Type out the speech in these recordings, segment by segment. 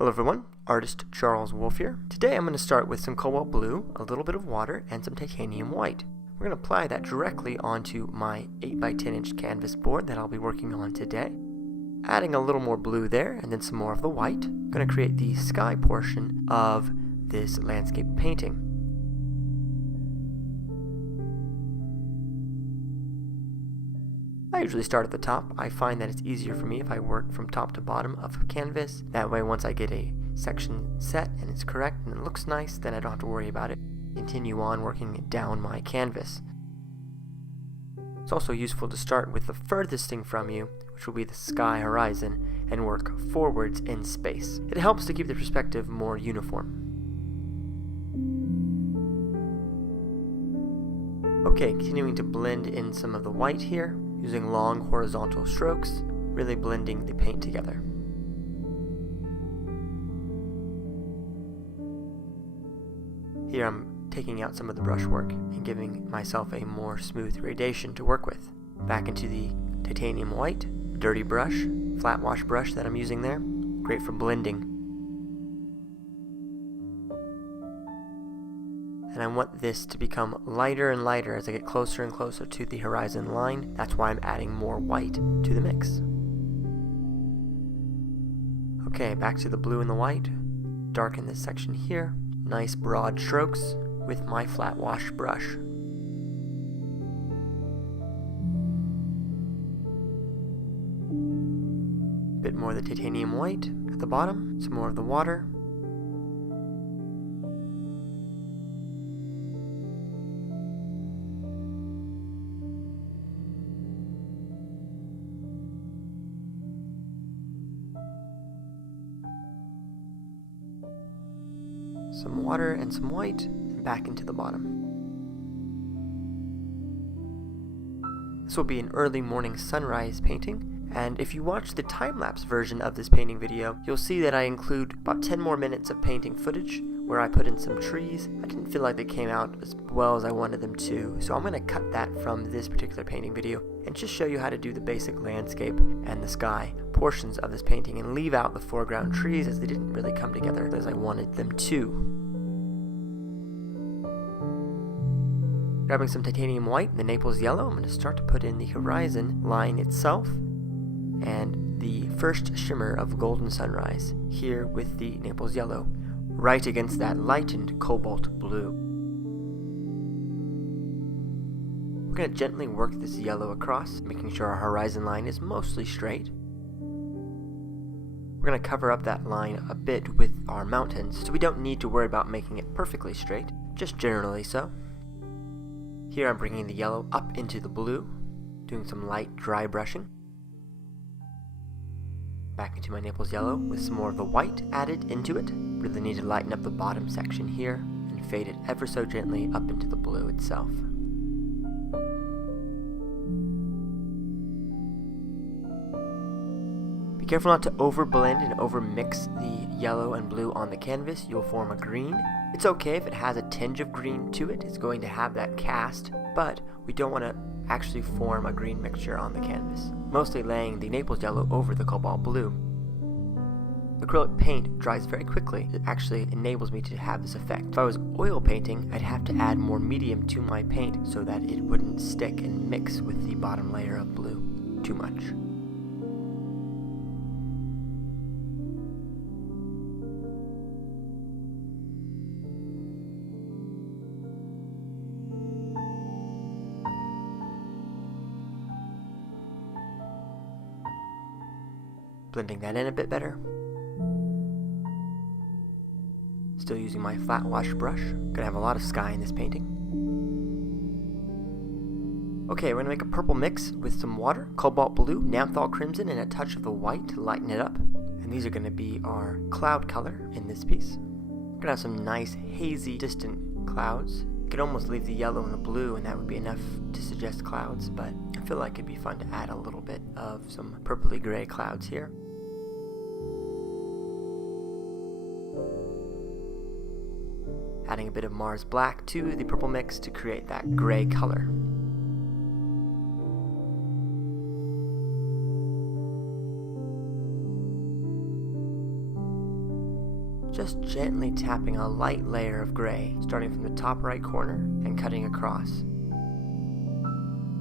Hello everyone, Artist Charles Wolf here. Today I'm going to start with some cobalt blue, a little bit of water, and some titanium white. We're going to apply that directly onto my 8x10 inch canvas board that I'll be working on today. Adding a little more blue there, and then some more of the white. I'm going to create the sky portion of this landscape painting. I usually start at the top. I find that it's easier for me if I work from top to bottom of a canvas. That way once I get a section set and it's correct and it looks nice, then I don't have to worry about it. Continue on working down my canvas. It's also useful to start with the furthest thing from you, which will be the sky horizon, and work forwards in space. It helps to keep the perspective more uniform. Okay, continuing to blend in some of the white here, using long horizontal strokes, really blending the paint together. Here I'm taking out some of the brushwork and giving myself a more smooth gradation to work with. Back into the titanium white, dirty brush, flat wash brush that I'm using there, great for blending. And I want this to become lighter and lighter as I get closer and closer to the horizon line. That's why I'm adding more white to the mix. Okay, back to the blue and the white. Darken this section here. Nice broad strokes with my flat wash brush. Bit more of the titanium white at the bottom, some more of the water. Some water and some white, and back into the bottom. This will be an early morning sunrise painting, and if you watch the time-lapse version of this painting video, you'll see that I include about 10 more minutes of painting footage where I put in some trees. I didn't feel like they came out as well as I wanted them to, so I'm going to cut that from this particular painting video and just show you how to do the basic landscape and the sky portions of this painting and leave out the foreground trees as they didn't really come together as I wanted them to. Grabbing some titanium white and the Naples yellow, I'm going to start to put in the horizon line itself and the first shimmer of golden sunrise here with the Naples yellow right against that lightened cobalt blue. We're going to gently work this yellow across, making sure our horizon line is mostly straight. We're going to cover up that line a bit with our mountains, so we don't need to worry about making it perfectly straight, just generally so. Here I'm bringing the yellow up into the blue, doing some light dry brushing. Back into my Naples yellow with some more of the white added into it. Really need to lighten up the bottom section here and fade it ever so gently up into the blue itself. Be careful not to overblend and overmix the yellow and blue on the canvas. You'll form a green. It's okay if it has a tinge of green to it. It's going to have that cast, but we don't want to actually form a green mixture on the canvas. Mostly laying the Naples yellow over the cobalt blue. Acrylic paint dries very quickly. It actually enables me to have this effect. If I was oil painting, I'd have to add more medium to my paint so that it wouldn't stick and mix with the bottom layer of blue too much. Blending that in a bit better. Still using my flat wash brush. Gonna have a lot of sky in this painting. Okay, we're gonna make a purple mix with some water, cobalt blue, namthal crimson, and a touch of the white to lighten it up. And these are gonna be our cloud color in this piece. We're gonna have some nice hazy distant clouds. You could almost leave the yellow and the blue and that would be enough to suggest clouds, but I feel like it'd be fun to add a little bit of some purpley gray clouds here. Adding a bit of Mars black to the purple mix to create that gray color. just gently tapping a light layer of gray, starting from the top right corner and cutting across.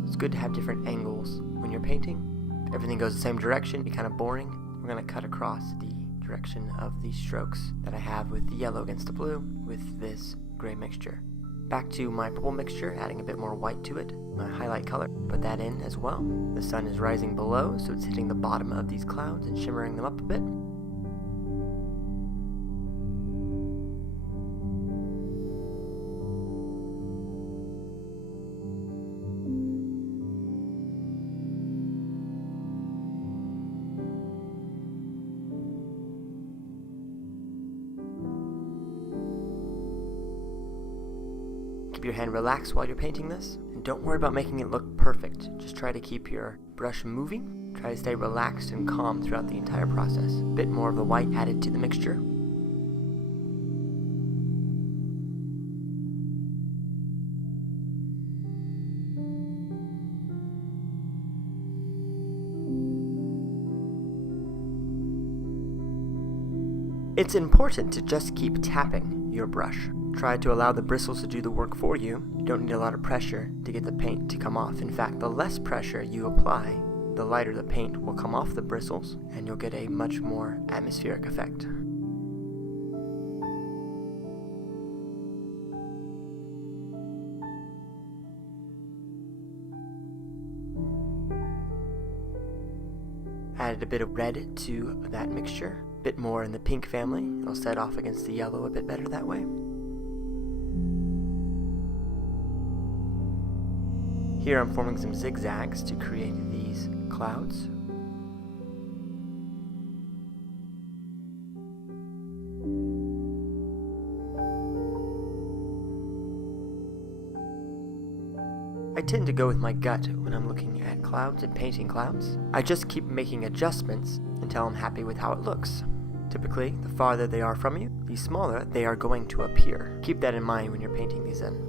It's good to have different angles when you're painting. If everything goes the same direction, it'd be kind of boring. We're going to cut across the direction of the strokes that I have with the yellow against the blue with this gray mixture. Back to my purple mixture, adding a bit more white to it. My highlight color, put that in as well. The sun is rising below, so it's hitting the bottom of these clouds and shimmering them up a bit. Keep your hand relaxed while you're painting this, and don't worry about making it look perfect. Just try to keep your brush moving. Try to stay relaxed and calm throughout the entire process. A bit more of the white added to the mixture. It's important to just keep tapping your brush. Try to allow the bristles to do the work for you. You don't need a lot of pressure to get the paint to come off. In fact, the less pressure you apply, the lighter the paint will come off the bristles, and you'll get a much more atmospheric effect. Added a bit of red to that mixture, a bit more in the pink family. It'll set off against the yellow a bit better that way. Here I'm forming some zigzags to create these clouds. I tend to go with my gut when I'm looking at clouds and painting clouds. I just keep making adjustments until I'm happy with how it looks. Typically, the farther they are from you, the smaller they are going to appear. Keep that in mind when you're painting these in.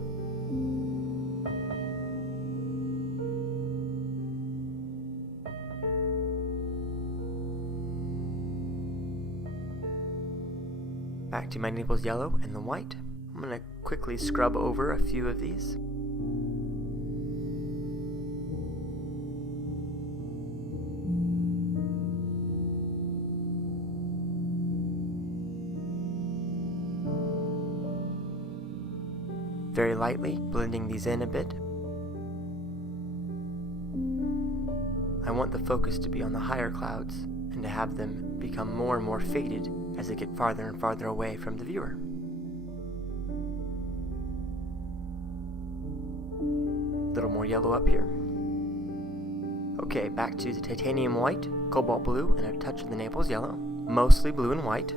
Back to my Naples yellow and the white. I'm going to quickly scrub over a few of these. Very lightly, blending these in a bit. I want the focus to be on the higher clouds and to have them become more and more faded as they get farther and farther away from the viewer. A little more yellow up here. Okay, back to the titanium white, cobalt blue, and a touch of the Naples yellow. Mostly blue and white.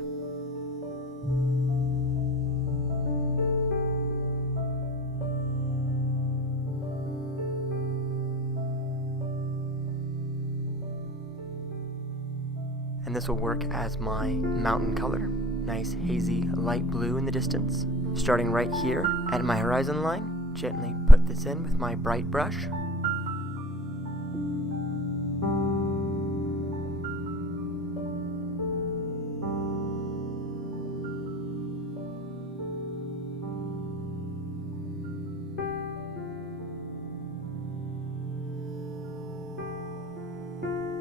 And this will work as my mountain color. Nice hazy light blue in the distance. Starting right here at my horizon line, gently put this in with my bright brush.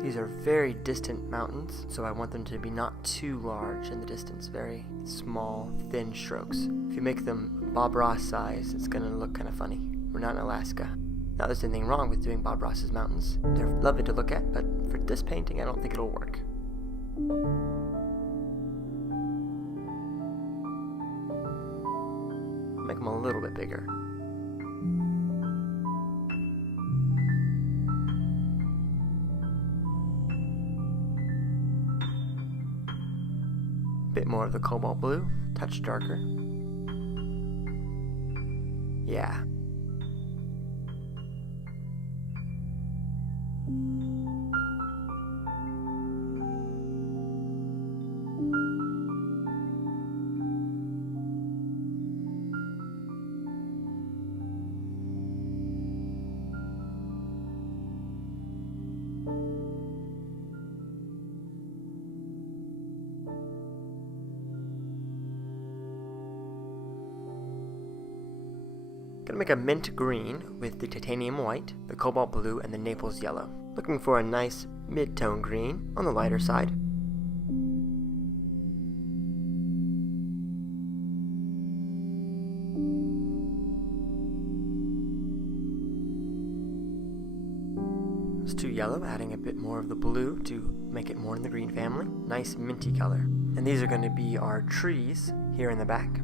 These are very distant mountains, so I want them to be not too large in the distance, very small, thin strokes. If you make them Bob Ross size, it's going to look kind of funny. We're not in Alaska. Not that there's anything wrong with doing Bob Ross's mountains. They're lovely to look at, but for this painting, I don't think it'll work. Make them a little bit bigger. Bit more of the cobalt blue, touch darker. Yeah. going to make a mint green with the titanium white, the cobalt blue, and the Naples yellow. Looking for a nice mid-tone green on the lighter side. It's too yellow, adding a bit more of the blue to make it more in the green family. Nice minty color. And these are going to be our trees here in the back.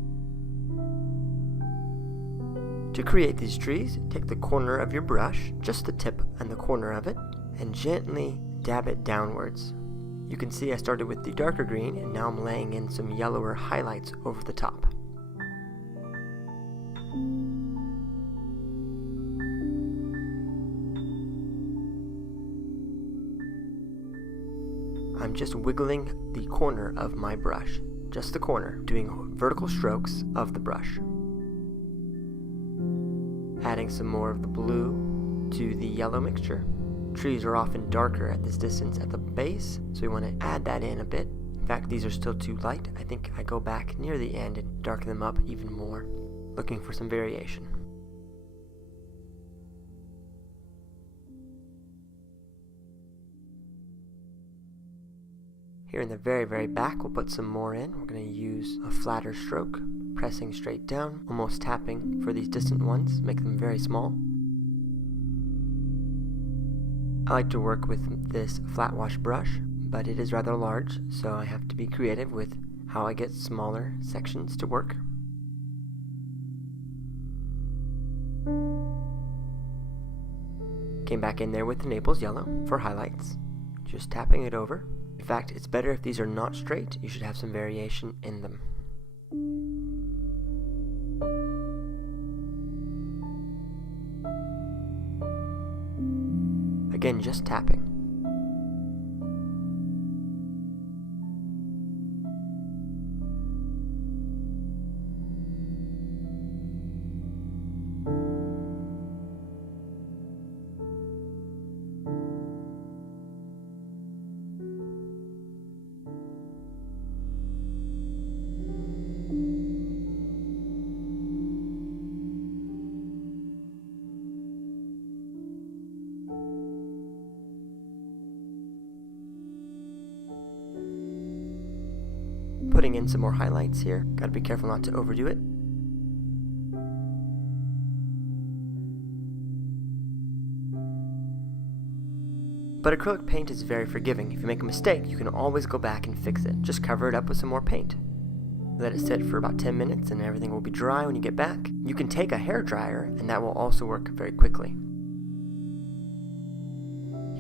To create these trees, take the corner of your brush, just the tip and the corner of it, and gently dab it downwards. You can see I started with the darker green and now I'm laying in some yellower highlights over the top. I'm just wiggling the corner of my brush, just the corner, doing vertical strokes of the brush. Adding some more of the blue to the yellow mixture. Trees are often darker at this distance at the base, so we want to add that in a bit. In fact, these are still too light. I think I go back near the end and darken them up even more, looking for some variation. Here in the very back, we'll put some more in. We're going to use a flatter stroke, pressing straight down, almost tapping for these distant ones, make them very small. I like to work with this flat wash brush, but it is rather large, so I have to be creative with how I get smaller sections to work. Came back in there with the Naples yellow for highlights, just tapping it over. In fact, it's better if these are not straight. You should have some variation in them. Again, just tapping. Putting in some more highlights here. Gotta be careful not to overdo it. But acrylic paint is very forgiving. If you make a mistake, you can always go back and fix it. Just cover it up with some more paint. Let it sit for about 10 minutes and everything will be dry when you get back. You can take a hair dryer and that will also work very quickly.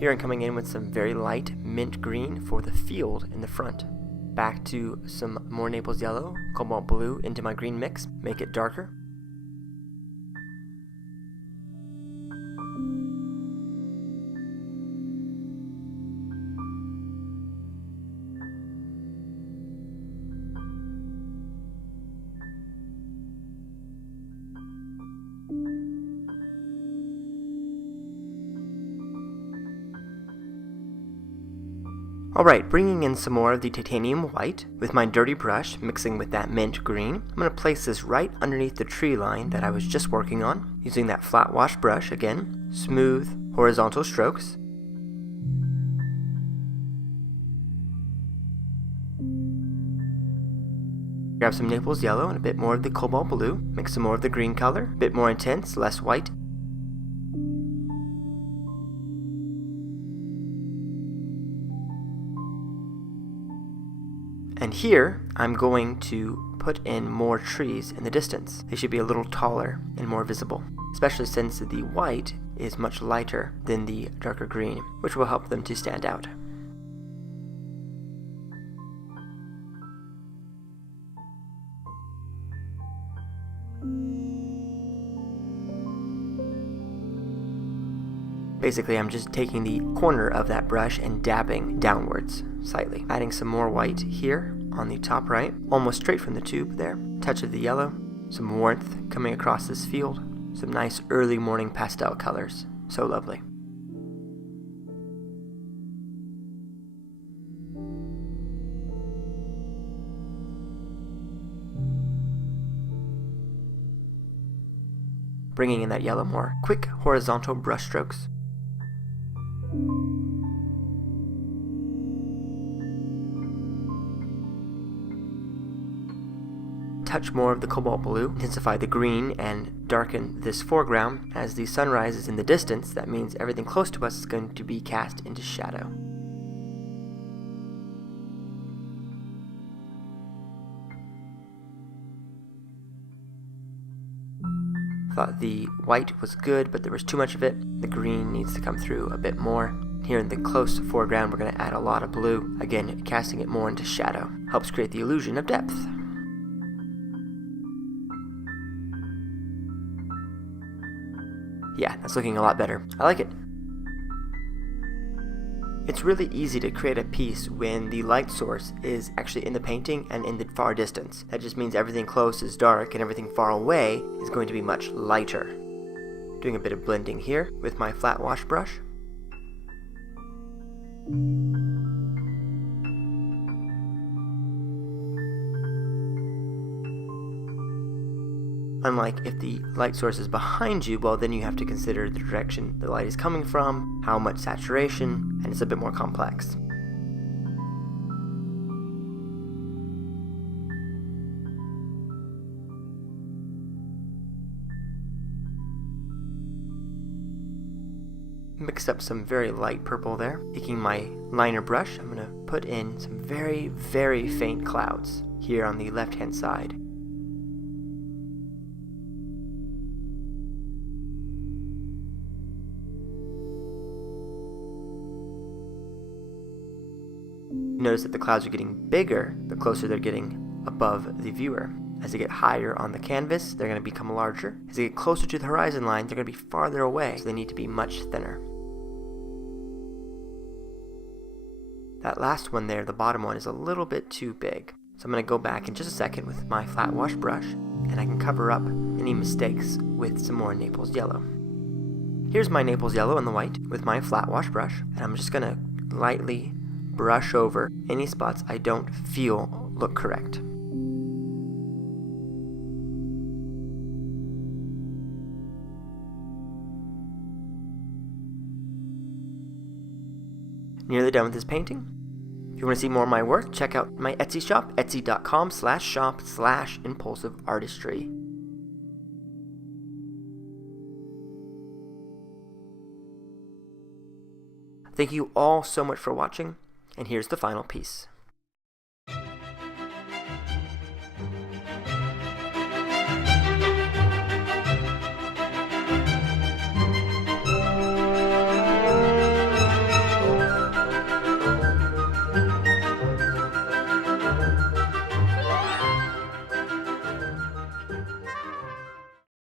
Here I'm coming in with some very light mint green for the field in the front. Back to some more Naples yellow, cobalt blue into my green mix, make it darker. Alright, bringing in some more of the titanium white with my dirty brush, mixing with that mint green. I'm going to place this right underneath the tree line that I was just working on, using that flat wash brush again, smooth horizontal strokes. Grab some Naples yellow and a bit more of the cobalt blue, mix some more of the green color, a bit more intense, less white. And here, I'm going to put in more trees in the distance. They should be a little taller and more visible, especially since the white is much lighter than the darker green, which will help them to stand out. Basically, I'm just taking the corner of that brush and dabbing downwards slightly. Adding some more white here on the top right, almost straight from the tube there. Touch of the yellow, some warmth coming across this field. Some nice early morning pastel colors. So lovely. bringing in that yellow more. Quick horizontal brush strokes. Touch more of the cobalt blue, intensify the green, and darken this foreground. As the sunrise is in the distance, that means everything close to us is going to be cast into shadow. Thought the white was good, but there was too much of it. The green needs to come through a bit more. Here in the close foreground, we're going to add a lot of blue. Again, casting it more into shadow. Helps create the illusion of depth. Yeah, that's looking a lot better. I like it. It's really easy to create a piece when the light source is actually in the painting and in the far distance. That just means everything close is dark and everything far away is going to be much lighter. Doing a bit of blending here with my flat wash brush. Unlike if the light source is behind you, well, then you have to consider the direction the light is coming from, how much saturation, and it's a bit more complex. Mixed up some very light purple there. Taking my liner brush, I'm going to put in some very, very faint clouds here on the left-hand side. Notice that the clouds are getting bigger the closer they're getting above the viewer. As they get higher on the canvas, they're going to become larger. As they get closer to the horizon line, they're going to be farther away, so they need to be much thinner. That last one there, the bottom one, is a little bit too big. So I'm going to go back in just a second with my flat wash brush, and I can cover up any mistakes with some more Naples yellow. Here's my Naples yellow and the white with my flat wash brush, and I'm just going to lightly brush over any spots I don't feel look correct. Nearly done with this painting. If you want to see more of my work, check out my Etsy shop, etsy.com/shop/impulsive artistry. Thank you all so much for watching, and here's the final piece.